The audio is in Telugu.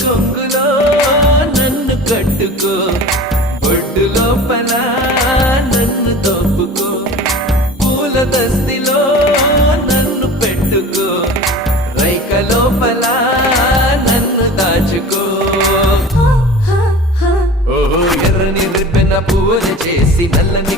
కొంగులో నన్ను కట్టుకో, బొడ్డు లోపల నన్ను దోపుకో, పూల దస్తిలో నన్ను పెట్టుకో, రైక లోపల నన్ను దాచుకో. ఓహో ఎర్రని రిబ్బెన పువ్వులు చేసి నల్లని